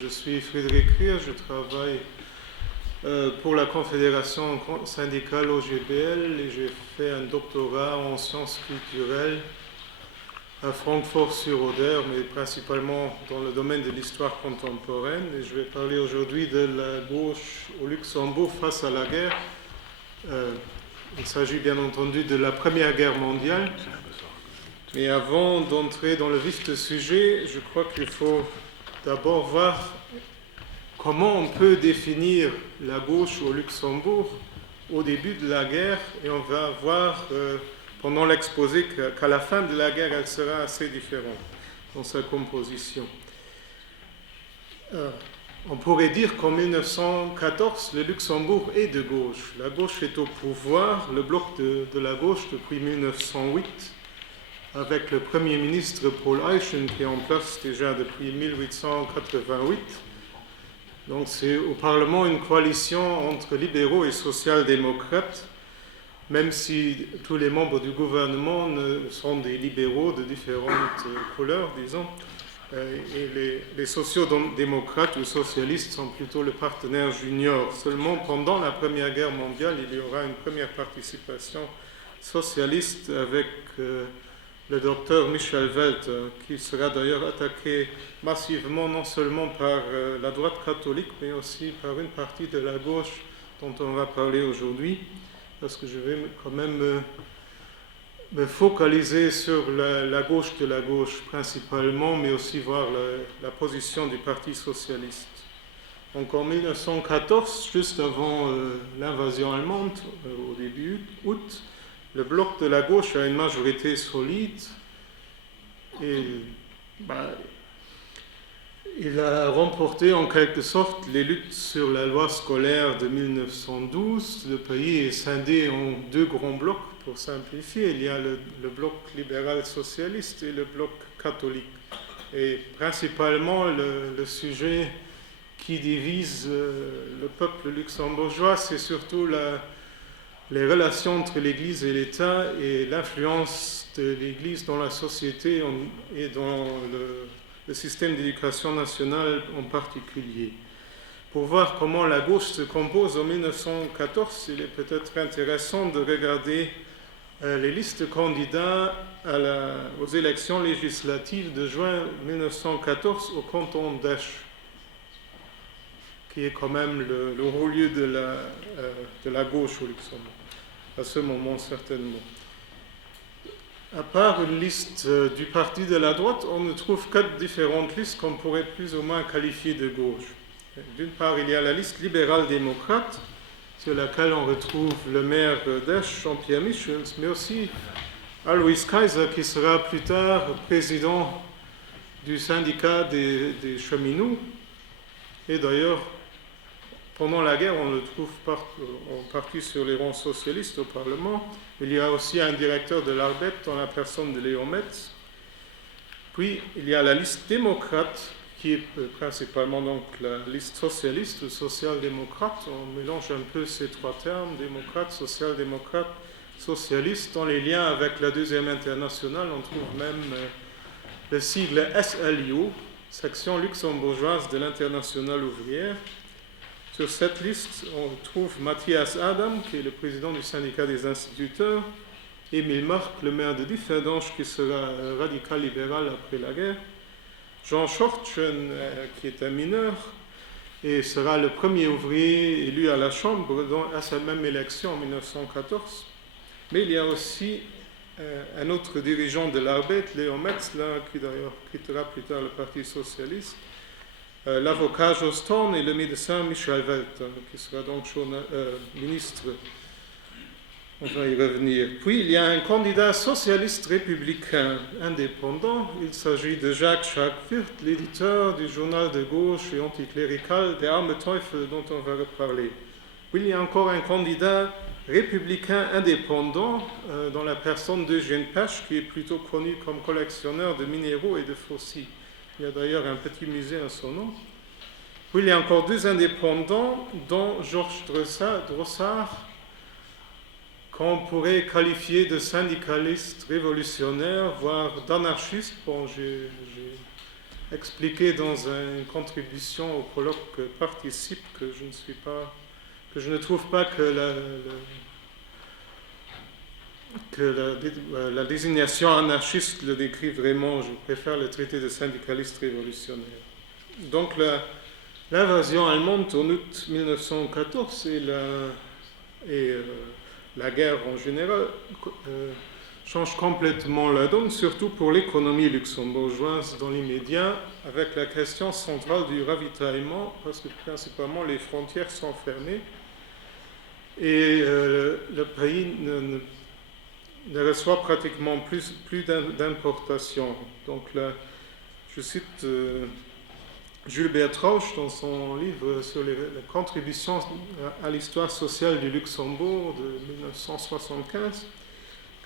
Je suis Frédéric Rier, je travaille pour la Confédération syndicale OGBL et j'ai fait un doctorat en sciences culturelles à Francfort-sur-Oder, mais principalement dans le domaine de l'histoire contemporaine. Et je vais parler aujourd'hui de la gauche au Luxembourg face à la guerre. Il s'agit bien entendu de la Première Guerre mondiale. Mais avant d'entrer dans le vif du sujet, je crois qu'il faut d'abord voir comment on peut définir la gauche au Luxembourg au début de la guerre, et on va voir pendant l'exposé qu'à la fin de la guerre, elle sera assez différente dans sa composition. On pourrait dire qu'en 1914, le Luxembourg est de gauche. La gauche est au pouvoir, le bloc de la gauche depuis 1908, avec le Premier ministre Paul Eyschen qui est en place déjà depuis 1888. Donc c'est au Parlement une coalition entre libéraux et social-démocrates, même si tous les membres du gouvernement sont des libéraux de différentes couleurs, disons, et les sociaux-démocrates ou socialistes sont plutôt le partenaire junior. Seulement pendant la Première Guerre mondiale, il y aura une première participation socialiste avec le docteur Michel Welt, qui sera d'ailleurs attaqué massivement non seulement par la droite catholique, mais aussi par une partie de la gauche dont on va parler aujourd'hui, parce que je vais quand même me focaliser sur la gauche de la gauche principalement, mais aussi voir la position du Parti socialiste. Donc en 1914, juste avant l'invasion allemande, au début août, le bloc de la gauche a une majorité solide et il a remporté en quelque sorte les luttes sur la loi scolaire de 1912. Le pays est scindé en deux grands blocs, pour simplifier. Il y a le bloc libéral-socialiste et le bloc catholique. Et principalement, le sujet qui divise le peuple luxembourgeois, c'est surtout les relations entre l'Église et l'État et l'influence de l'Église dans la société et dans le système d'éducation nationale en particulier. Pour voir comment la gauche se compose en 1914, il est peut-être intéressant de regarder les listes de candidats aux élections législatives de juin 1914 au canton d'Esch, qui est quand même le haut lieu de la gauche au Luxembourg, à ce moment certainement. À part une liste du parti de la droite, on ne trouve 4 différentes listes qu'on pourrait plus ou moins qualifier de gauche. D'une part, il y a la liste libérale-démocrate, sur laquelle on retrouve le maire d'Esch, Jean-Pierre Michels, mais aussi Alois Kaiser, qui sera plus tard président du syndicat des cheminots, et d'ailleurs, pendant la guerre, on le trouve en partie sur les rangs socialistes au Parlement. Il y a aussi un directeur de l'Arbet dans la personne de Léon Metz. Puis, il y a la liste démocrate, qui est principalement donc la liste socialiste ou social-démocrate. On mélange un peu ces trois termes, démocrate, social-démocrate, socialiste. Dans les liens avec la Deuxième Internationale, on trouve même le sigle SLIO, section luxembourgeoise de l'Internationale ouvrière. Sur cette liste, on trouve Matthias Adam, qui est le président du syndicat des instituteurs, Émile Marc, le maire de Differdange, qui sera radical libéral après la guerre, Jean Schortchen, qui est un mineur, et sera le premier ouvrier élu à la Chambre à sa même élection en 1914. Mais il y a aussi un autre dirigeant de l'Arbet, Léon Metz, qui d'ailleurs quittera plus tard le Parti socialiste, l'avocat Joston et le médecin Michel Welt, qui sera donc ministre. On va y revenir. Puis il y a un candidat socialiste républicain indépendant. Il s'agit de Jacques Schackwirth, l'éditeur du journal de gauche et anticlérical Der Arme Teufel, dont on va reparler. Puis il y a encore un candidat républicain indépendant dans la personne d'Eugène Pech, qui est plutôt connu comme collectionneur de minéraux et de fossiles. Il y a d'ailleurs un petit musée à son nom. Puis il y a encore 2 indépendants, dont Georges Drossard, qu'on pourrait qualifier de syndicaliste révolutionnaire, voire d'anarchiste. Bon, j'ai expliqué dans une contribution au colloque Participe que je ne trouve pas que la désignation anarchiste le décrit vraiment. Je préfère le traité de syndicaliste révolutionnaire. Donc l'invasion allemande en août 1914 et la guerre en général change complètement la donne, surtout pour l'économie luxembourgeoise dans l'immédiat, avec la question centrale du ravitaillement, parce que principalement les frontières sont fermées et le pays ne reçoit pratiquement plus d'importations. Donc là, je cite Jules Bertrauch dans son livre sur les contributions à l'histoire sociale du Luxembourg de 1975,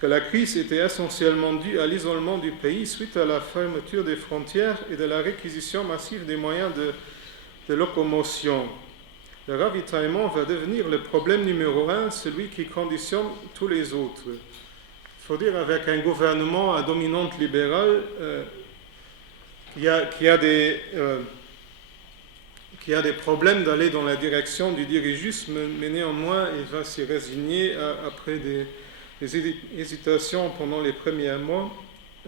que la crise était essentiellement due à l'isolement du pays suite à la fermeture des frontières et de la réquisition massive des moyens de locomotion. Le ravitaillement va devenir le problème numéro 1, celui qui conditionne tous les autres. Il faut dire, avec un gouvernement à dominante libérale qui a des problèmes d'aller dans la direction du dirigisme, mais néanmoins il va s'y résigner après des hésitations pendant les premiers mois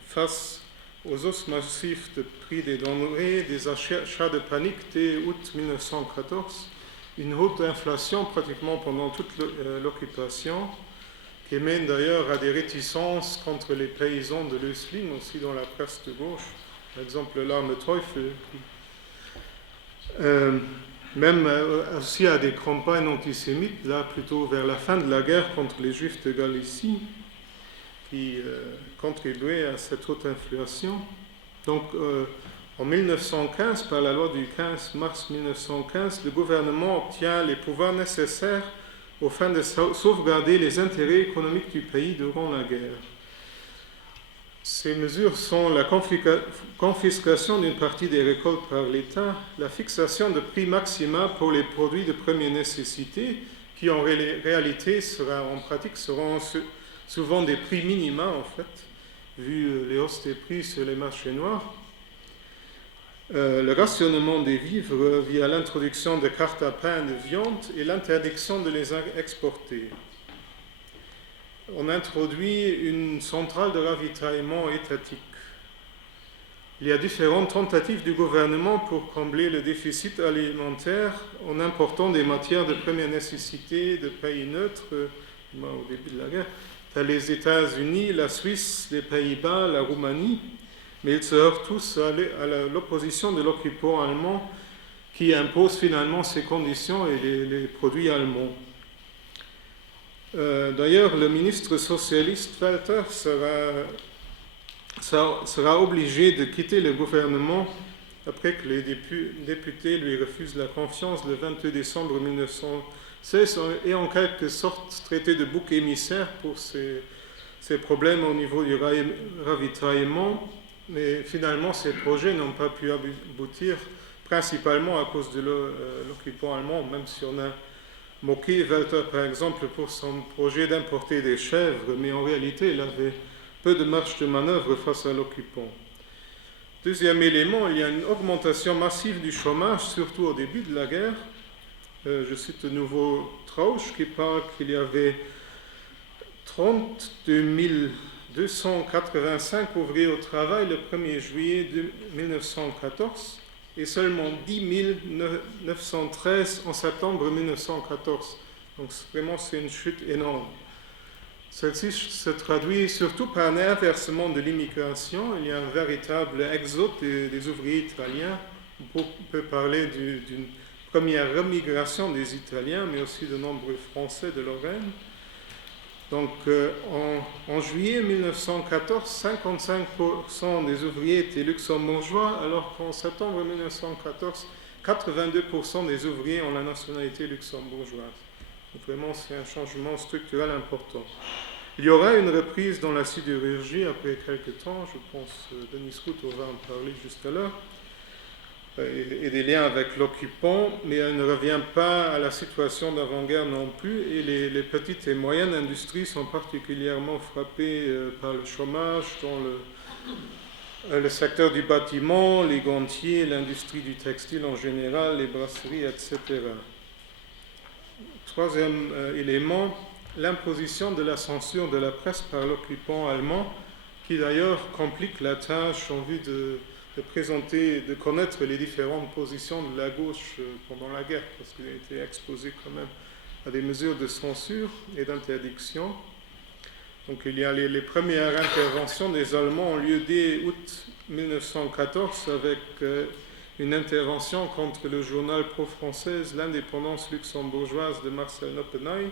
face aux hausses massives de prix des denrées, des achats de panique dès août 1914, une haute inflation pratiquement pendant toute l'occupation, qui mène d'ailleurs à des réticences contre les paysans de l'Ösling, aussi dans la presse de gauche, par exemple l'Arme Teufel, même aussi à des campagnes antisémites, là plutôt vers la fin de la guerre contre les Juifs de Galicie, qui contribuaient à cette haute inflation. Donc en 1915, par la loi du 15 mars 1915, le gouvernement obtient les pouvoirs nécessaires aux fins de sauvegarder les intérêts économiques du pays durant la guerre. Ces mesures sont la confiscation d'une partie des récoltes par l'État, la fixation de prix maxima pour les produits de première nécessité, qui en réalité en pratique seront souvent des prix minima en fait, vu les hausses des prix sur les marchés noirs. Le rationnement des vivres via l'introduction de cartes à pain et de viande et l'interdiction de les exporter. On introduit une centrale de ravitaillement étatique. Il y a différentes tentatives du gouvernement pour combler le déficit alimentaire en important des matières de première nécessité de pays neutres, au début de la guerre, tels les États-Unis, la Suisse, les Pays-Bas, la Roumanie, mais ils se heurtent tous à l'opposition de l'occupant allemand qui impose finalement ces conditions et les produits allemands. D'ailleurs, le ministre socialiste Walter sera obligé de quitter le gouvernement après que les députés lui refusent la confiance le 22 décembre 1916 et en quelque sorte traité de bouc émissaire pour ces problèmes au niveau du ravitaillement. Mais finalement, ces projets n'ont pas pu aboutir, principalement à cause de l'occupant allemand, même si on a moqué Walter, par exemple, pour son projet d'importer des chèvres, mais en réalité, il avait peu de marge de manœuvre face à l'occupant. Deuxième élément, il y a une augmentation massive du chômage, surtout au début de la guerre. Je cite de nouveau Trausch, qui parle qu'il y avait 32 285 ouvriers au travail le 1er juillet 1914 et seulement 10 913 en septembre 1914. Donc vraiment, c'est une chute énorme. Celle-ci se traduit surtout par un inversement de l'immigration. Il y a un véritable exode des ouvriers italiens. On peut parler d'une première remigration des Italiens, mais aussi de nombreux Français de Lorraine. Donc en juillet 1914, 55% des ouvriers étaient luxembourgeois, alors qu'en septembre 1914, 82% des ouvriers ont la nationalité luxembourgeoise. Donc vraiment, c'est un changement structurel important. Il y aura une reprise dans la sidérurgie après quelques temps, je pense que Denis Roux va en parler juste à l'heure, et des liens avec l'occupant, mais elle ne revient pas à la situation d'avant-guerre non plus, et les petites et moyennes industries sont particulièrement frappées par le chômage, dont le secteur du bâtiment, les gantiers, l'industrie du textile en général, les brasseries, etc. Troisième élément, l'imposition de la censure de la presse par l'occupant allemand, qui d'ailleurs complique la tâche en vue de présenter, de connaître les différentes positions de la gauche pendant la guerre, parce qu'il a été exposé quand même à des mesures de censure et d'interdiction. Donc il y a les premières interventions des Allemands ont lieu dès août 1914 avec une intervention contre le journal pro-française L'Indépendance luxembourgeoise de Marcel Noppenay,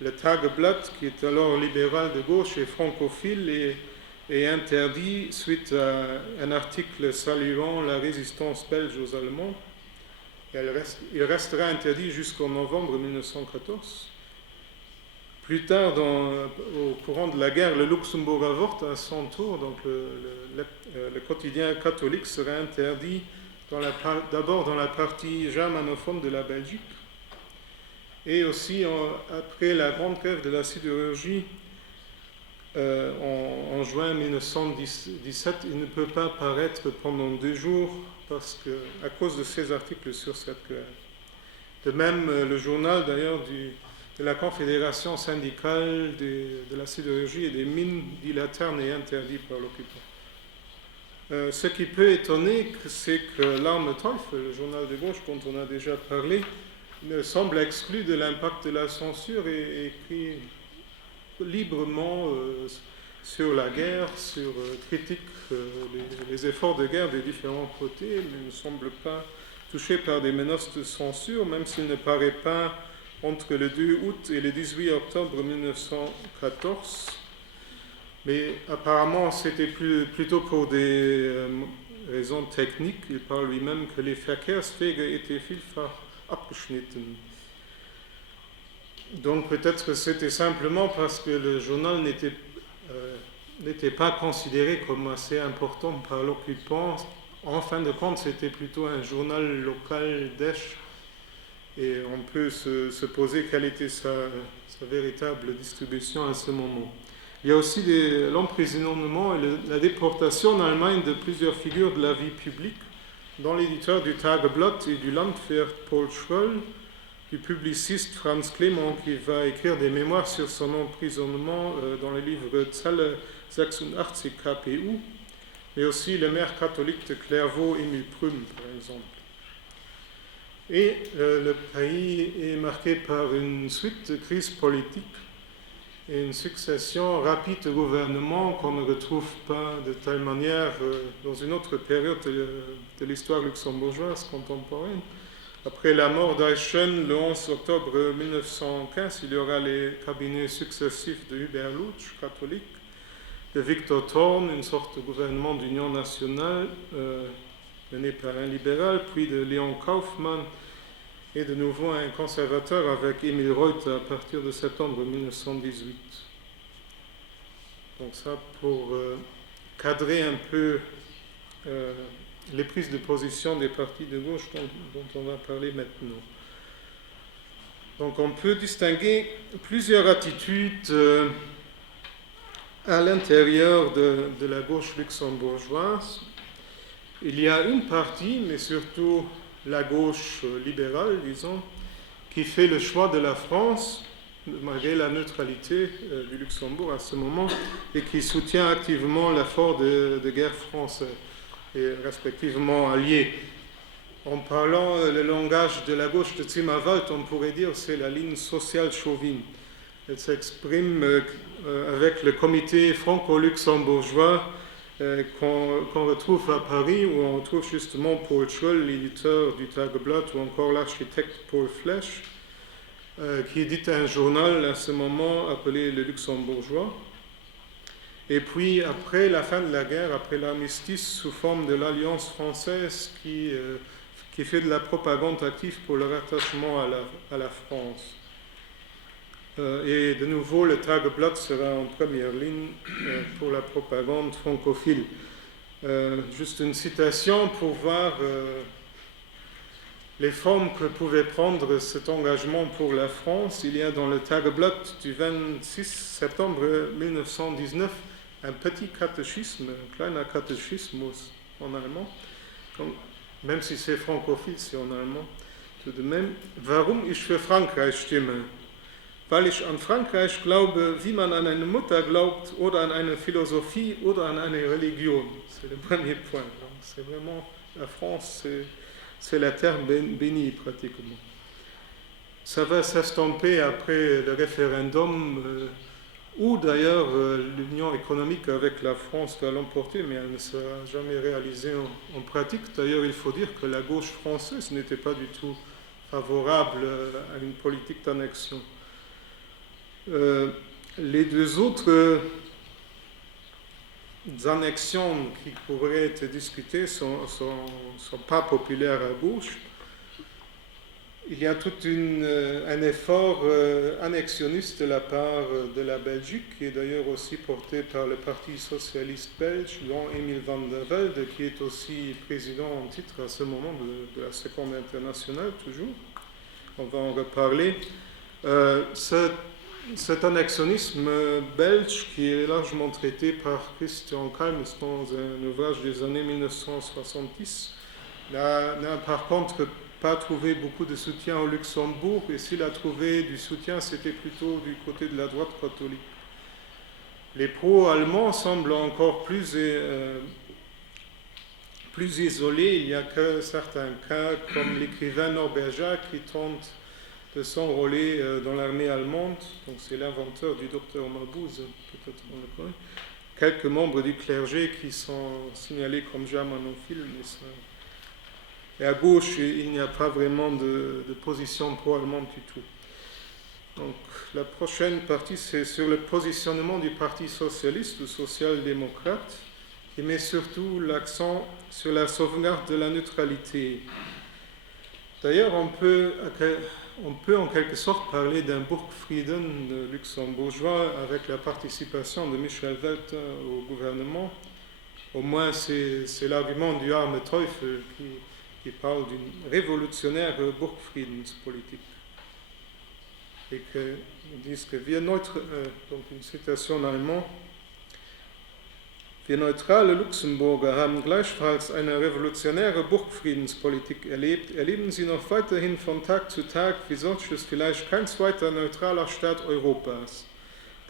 le Tageblatt, qui est alors libéral de gauche et francophile, est interdit suite à un article saluant la résistance belge aux Allemands. Il restera interdit jusqu'en novembre 1914. Plus tard, au courant de la guerre, le Luxembourg avorte à son tour, donc le quotidien catholique sera interdit d'abord dans la partie germanophone de la Belgique, et aussi après la grande grève de la sidérurgie en juin 1917, il ne peut pas paraître pendant 2 jours à cause de ces articles sur cette grève. De même, le journal d'ailleurs de la Confédération syndicale de la sidérurgie et des mines d'Ilaterne est interdit par l'occupant. Ce qui peut étonner, c'est que l'Arme Teufel, le journal de gauche dont on a déjà parlé, semble exclu de l'impact de la censure et écrit librement sur la guerre, critique les efforts de guerre des différents côtés, mais ne semble pas touché par des menaces de censure, même s'il ne paraît pas entre le 2 août et le 18 octobre 1914. Mais apparemment, c'était plutôt pour des raisons techniques. Il parle lui-même que les Verkehrswege étaient vielfach abgeschnitten. Donc peut-être que c'était simplement parce que le journal n'était pas considéré comme assez important par l'occupant. En fin de compte, c'était plutôt un journal local d'Esch. Et on peut se poser quelle était sa véritable distribution à ce moment. Il y a aussi l'emprisonnement et la déportation en Allemagne de plusieurs figures de la vie publique, dont l'éditeur du Tageblatt et du Landwirt Paul Schroll, du publiciste Franz Clément, qui va écrire des mémoires sur son emprisonnement dans le livre Zelle 86 KPU, mais aussi le maire catholique de Clairvaux, Émile Prüm, par exemple. Et le pays est marqué par une suite de crises politiques et une succession rapide de gouvernements qu'on ne retrouve pas de telle manière dans une autre période de l'histoire luxembourgeoise contemporaine. Après la mort d'Eichen, le 11 octobre 1915, il y aura les cabinets successifs de Hubert Lutsch, catholique, de Victor Thorn, une sorte de gouvernement d'union nationale mené par un libéral, puis de Léon Kaufmann, et de nouveau un conservateur avec Emil Reuter à partir de septembre 1918. Donc ça pour cadrer un peu les prises de position des partis de gauche dont on va parler maintenant. Donc on peut distinguer plusieurs attitudes à l'intérieur de la gauche luxembourgeoise. Il y a une partie, mais surtout la gauche libérale, disons, qui fait le choix de la France, malgré la neutralité du Luxembourg à ce moment, et qui soutient activement l'effort de guerre français, et respectivement alliés. En parlant le langage de la gauche de Zimmerwald, on pourrait dire que c'est la ligne sociale chauvine. Elle s'exprime avec le comité franco-luxembourgeois qu'on retrouve à Paris, où on retrouve justement Paul Schroll, l'éditeur du Tageblatt, ou encore l'architecte Paul Flech, qui édite un journal à ce moment appelé Le Luxembourgeois. Et puis, après la fin de la guerre, après l'armistice, sous forme de l'Alliance française qui fait de la propagande active pour le rattachement à la France. Et de nouveau, le Tageblatt sera en première ligne pour la propagande francophile. Juste une citation pour voir les formes que pouvait prendre cet engagement pour la France. Il y a dans le Tageblatt du 26 septembre 1919 un petit catéchisme, un kleiner Katechismus en allemand, donc, même si c'est francophile, c'est en allemand, tout de même, warum ich für Frankreich stimme. Weil ich an Frankreich glaube, wie man an eine Mutter glaubt, oder an eine Philosophie, oder an eine Religion. C'est le premier point. Donc, c'est vraiment, la France, c'est la terre bénie pratiquement. Ça va s'estomper après le référendum, où d'ailleurs l'union économique avec la France va l'emporter, mais elle ne sera jamais réalisée en pratique. D'ailleurs, il faut dire que la gauche française n'était pas du tout favorable à une politique d'annexion. Les deux autres annexions qui pourraient être discutées ne sont pas populaires à gauche. Il y a tout un effort annexionniste de la part de la Belgique, qui est d'ailleurs aussi porté par le Parti socialiste belge, dont Emile van der Velde, qui est aussi président en titre à ce moment de la Seconde Internationale, toujours. On va en reparler. Cet annexionnisme belge, qui est largement traité par Christian Kalms dans un ouvrage des années 1970, n'a par contre pas trouvé beaucoup de soutien au Luxembourg, et s'il a trouvé du soutien, c'était plutôt du côté de la droite catholique. Les pro-allemands semblent encore plus isolés. Il n'y a que certains cas, comme l'écrivain Norbert Jacques, qui tente de s'enrôler dans l'armée allemande. Donc c'est l'inventeur du docteur Mabuse, peut-être on le connaît. Quelques membres du clergé qui sont signalés comme germanophiles, mais ça... Et à gauche, il n'y a pas vraiment de position pro-allemande du tout. Donc la prochaine partie, c'est sur le positionnement du Parti socialiste ou social-démocrate, qui met surtout l'accent sur la sauvegarde de la neutralité. D'ailleurs, on peut en quelque sorte parler d'un Burgfrieden luxembourgeois avec la participation de Michel Welter au gouvernement. Au moins, c'est l'argument du Arme Teufel qui parle d'une révolutionnaire Burgfriedenspolitik. Et qu'ils disent que donc une citation en allemand, wir neutrale Luxemburger haben gleichfalls eine revolutionäre Burgfriedenspolitik erlebt, erleben sie noch weiterhin von Tag zu Tag wie solches vielleicht kein zweiter neutraler Staat Europas.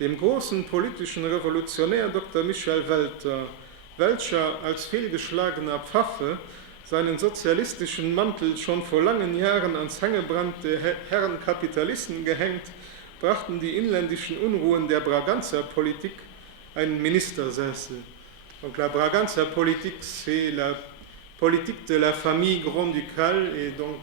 Dem großen politischen Revolutionär Dr. Michel Welter, welcher als fehlgeschlagener Pfaffe seinen sozialistischen Mantel schon vor langen Jahren ans Hängebrand der Herren Kapitalisten gehängt, brachten die inländischen Unruhen der Braganzer Politik einen Ministersessel. Donc la Braganzer Politik, c'est la politique de la famille grand-ducale, et donc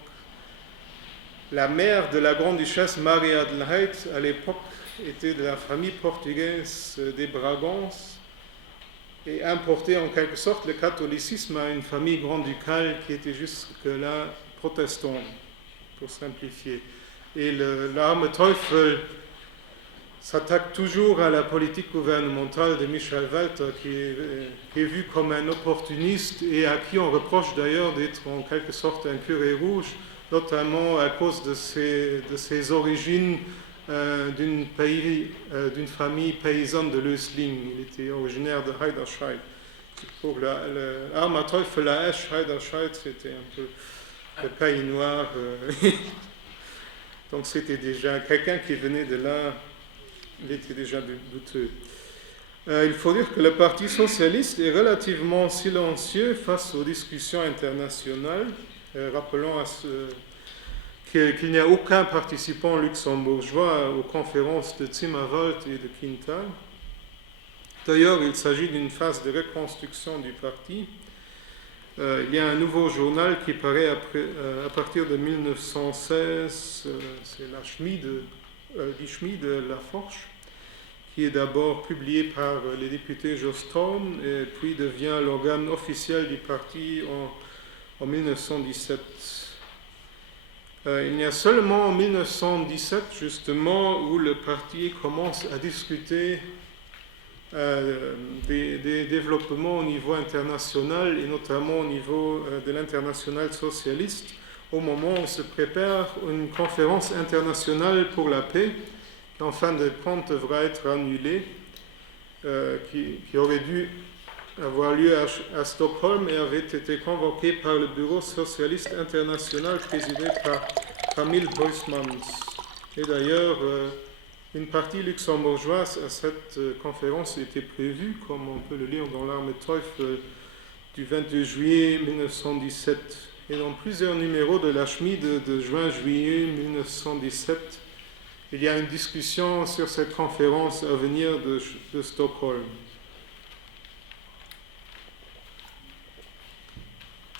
la mère de la grande-duchesse Marie-Adelheid, à l'époque, était de la famille portugaise des Bragances, et importait en quelque sorte le catholicisme à une famille grand-ducale qui était jusque-là protestante, pour simplifier. Et l'Arme Teufel s'attaque toujours à la politique gouvernementale de Michel Welter, qui est vu comme un opportuniste et à qui on reproche d'ailleurs d'être en quelque sorte un curé rouge, notamment à cause de ses origines d'une famille paysanne de Lösling. Il était originaire de Heiderscheid. Pour l'Arme Teufel à Esch, Heiderscheid, c'était un peu le pays noir. Donc c'était déjà quelqu'un qui venait de là. Il était déjà douteux. Il faut dire que le Parti socialiste est relativement silencieux face aux discussions internationales. Rappelons qu'il n'y a aucun participant luxembourgeois aux conférences de Zimmerwald et de Quintal. D'ailleurs, il s'agit d'une phase de reconstruction du parti. Il y a un nouveau journal qui paraît à partir de 1916, c'est Die Schmiede La Forche, qui est d'abord publié par les députés Jostorn et puis devient l'organe officiel du parti en 1917. Il y a seulement en 1917, justement, où le parti commence à discuter des développements au niveau international et notamment au niveau de l'international socialiste, au moment où se prépare une conférence internationale pour la paix, qui en fin de compte devra être annulée. qui aurait dû avoir lieu à Stockholm et avait été convoqué par le Bureau socialiste international présidé par Camille Huysmans. Et d'ailleurs, une partie luxembourgeoise à cette conférence était prévue, comme on peut le lire dans l'Arme Teufel du 22 juillet 1917. Et dans plusieurs numéros de la Schmiede de juin-juillet 1917, il y a une discussion sur cette conférence à venir de Stockholm.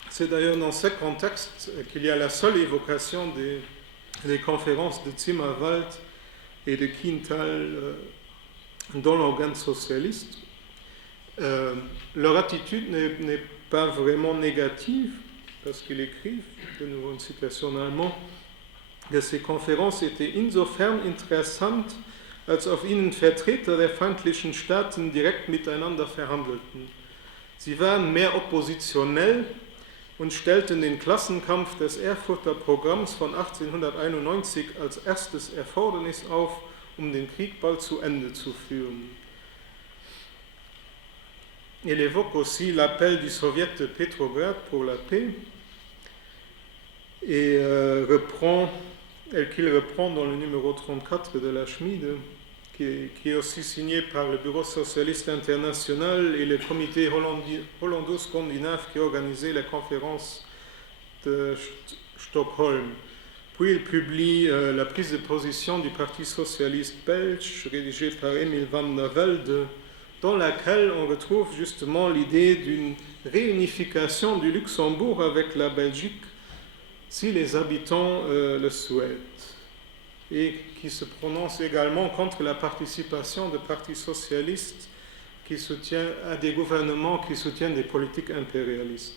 C'est d'ailleurs dans ce contexte qu'il y a la seule évocation des conférences de Zimmerwald et de Quintal dans l'organe socialiste. Leur attitude n'est pas vraiment négative, parce qu'ils écrivent, de nouveau une citation en allemand, que ces Konferenz étaient insofern interessant, als auf ihnen Vertreter der feindlichen Staaten direkt miteinander verhandelten. Sie waren mehr oppositionell und stellten den Klassenkampf des Erfurter Programms von 1891 als erstes Erfordernis auf, den Krieg bald zu Ende zu führen. Il évoque aussi l'appel du Soviet de Petrograd pour la paix et qu'il reprend dans le numéro 34 de la Schmiede, qui est aussi signé par le Bureau socialiste international et le comité hollando-scandinave qui a organisé la conférence de Stockholm. Puis il publie la prise de position du Parti socialiste belge, rédigée par Emil van der Velde, dans laquelle on retrouve justement l'idée d'une réunification du Luxembourg avec la Belgique si les habitants le souhaitent, et qui se prononce également contre la participation de partis socialistes qui soutiennent à des gouvernements qui soutiennent des politiques impérialistes.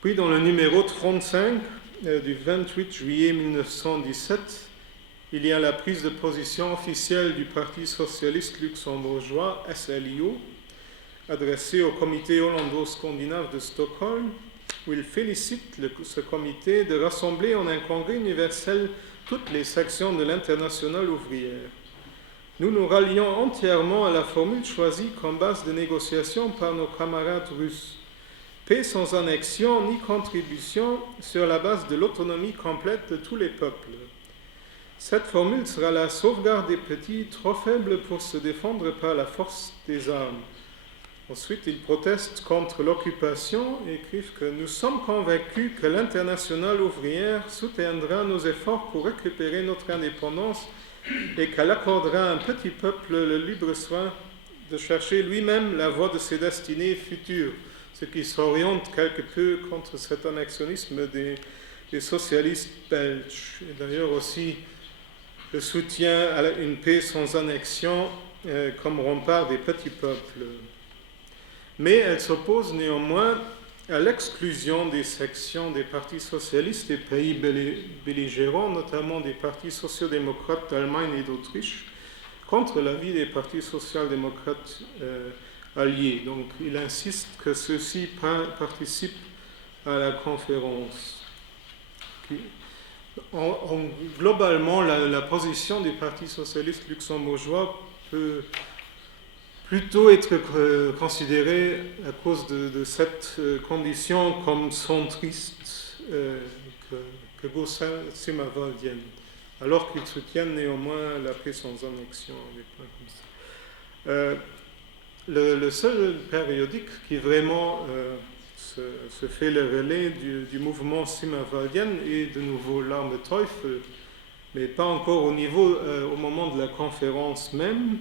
Puis dans le numéro 35 du 28 juillet 1917, il y a la prise de position officielle du Parti socialiste luxembourgeois, SLIO, adressée au comité hollando-scandinave de Stockholm, où il félicite ce comité de rassembler en un congrès universel toutes les sections de l'internationale ouvrière. Nous nous rallions entièrement à la formule choisie comme base de négociation par nos camarades russes. Paix sans annexion ni contribution sur la base de l'autonomie complète de tous les peuples. Cette formule sera la sauvegarde des petits trop faibles pour se défendre par la force des armes. Ensuite, ils protestent contre l'occupation et écrivent que nous sommes convaincus que l'internationale ouvrière soutiendra nos efforts pour récupérer notre indépendance et qu'elle accordera à un petit peuple le libre soin de chercher lui-même la voie de ses destinées futures, ce qui s'oriente quelque peu contre cet annexionnisme des socialistes belges. Et d'ailleurs aussi le soutien à une paix sans annexion comme rempart des petits peuples. Mais elle s'oppose néanmoins à l'exclusion des sections des partis socialistes des pays belligérants, notamment des partis sociodémocrates d'Allemagne et d'Autriche, contre l'avis des partis social-démocrates alliés. Donc il insiste que ceux-ci participent à la conférence. Globalement, la position du Parti socialiste luxembourgeois peut plutôt être considérée à cause de cette condition comme centriste que gauche-zimmerwaldienne, alors qu'ils soutiennent néanmoins la paix sans annexion, des points comme ça. Le seul périodique qui vraiment se fait le relais du mouvement zimmerwaldien est de nouveau l'Arme Teufel, mais pas encore au moment de la conférence même,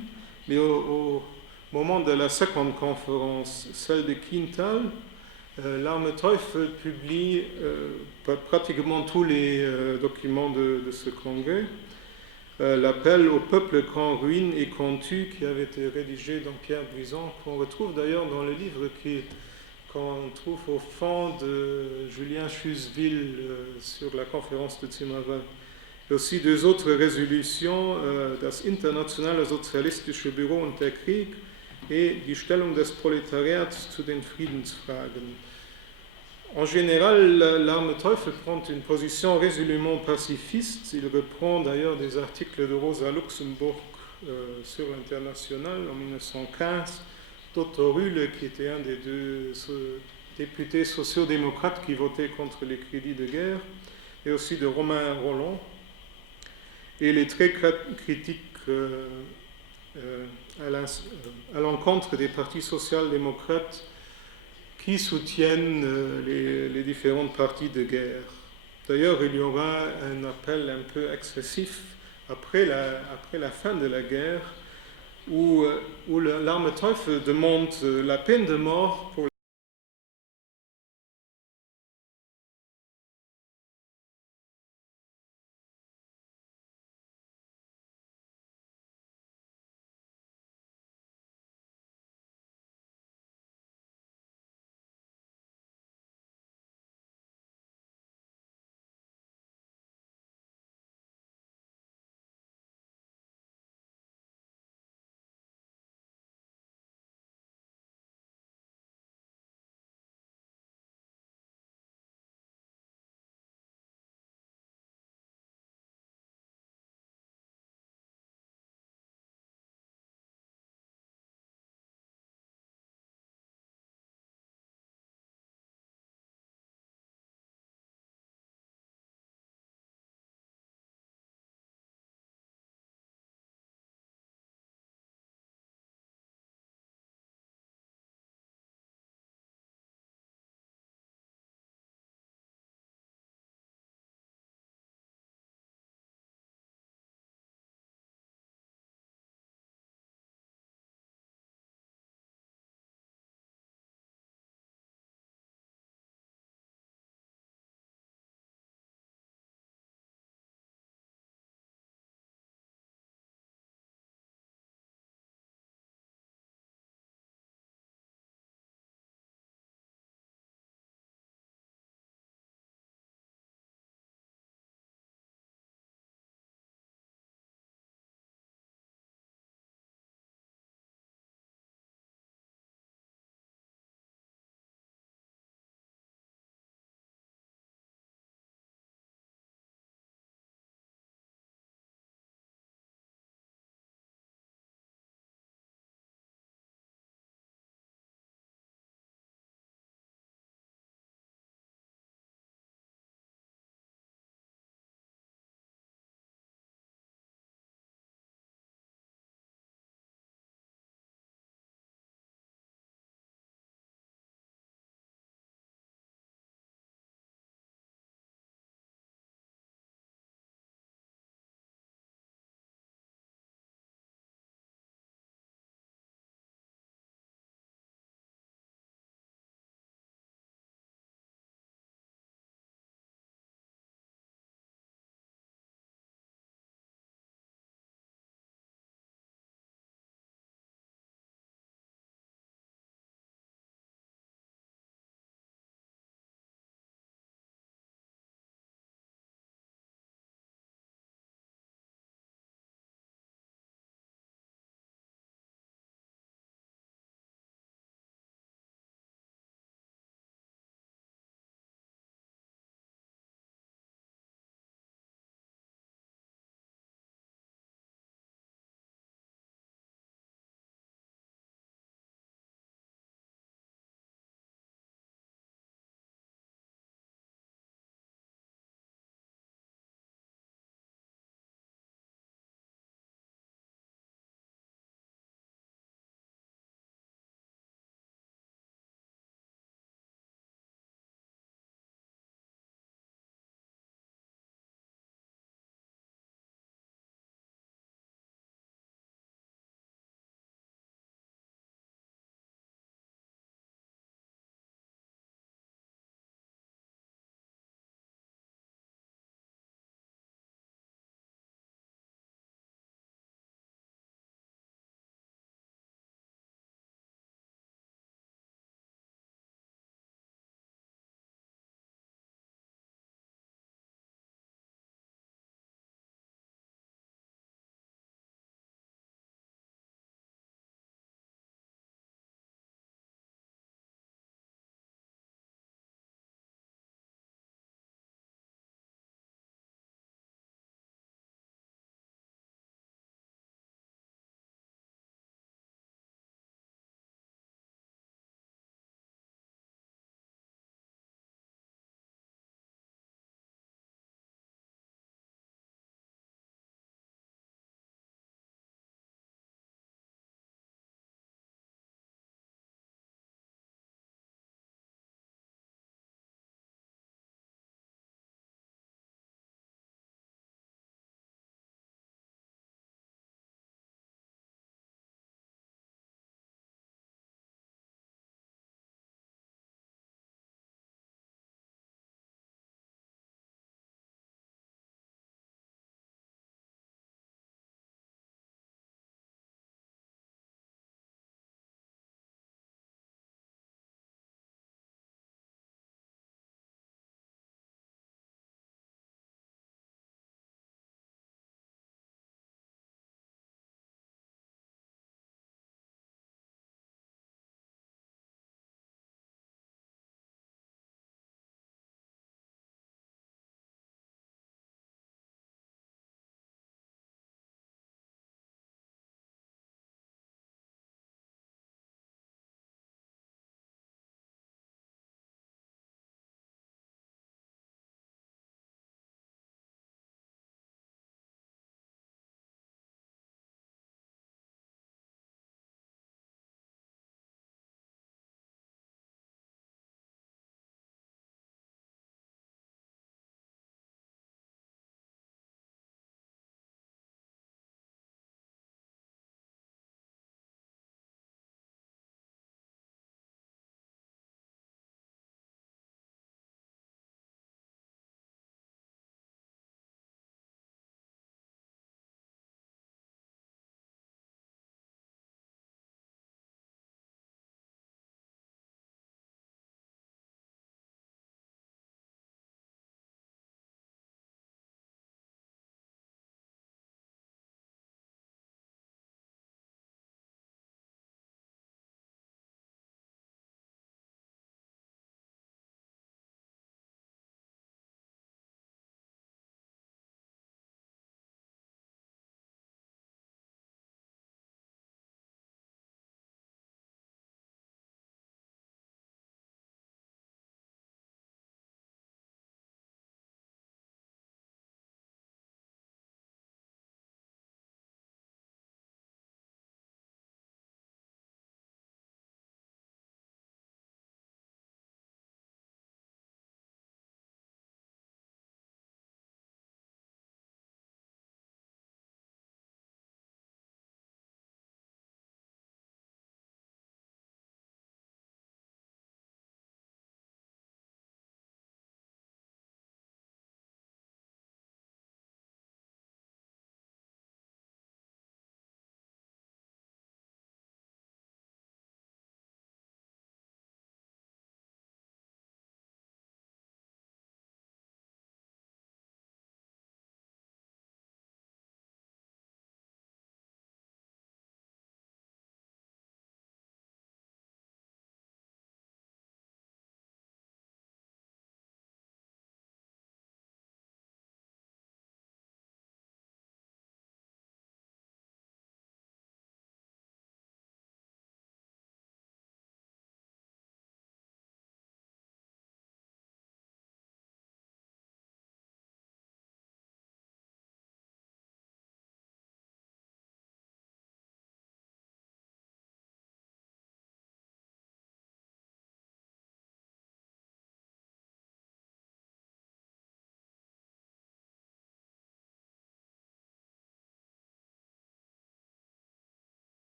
mais au moment de la seconde conférence, celle de Quintal. L'Arme Teufel publie pratiquement tous les documents de ce congrès. L'appel au peuple qu'en ruine et qu'on tue, qui avait été rédigé dans Pierre Brisson, qu'on retrouve d'ailleurs dans le livre qu'on trouve au fond de Julien Schusville sur la conférence de Zimmerwald. Et aussi deux autres résolutions, das Internationale Sozialistische Büro und der Krieg et die Stellung des Proletariats zu den Friedensfragen. En général, l'Arme Teufel prend une position résolument pacifiste. Il reprend d'ailleurs des articles de Rosa Luxemburg sur l'international en 1915, d'Otto Rühle, qui était un des deux députés sociaux-démocrates qui votaient contre les crédits de guerre, et aussi de Romain Rolland. Et il est très critique à l'encontre des partis social-démocrates qui soutiennent les différentes parties de guerre. D'ailleurs, il y aura un appel un peu excessif après la fin de la guerre, où l'Arme Teufel demande la peine de mort pour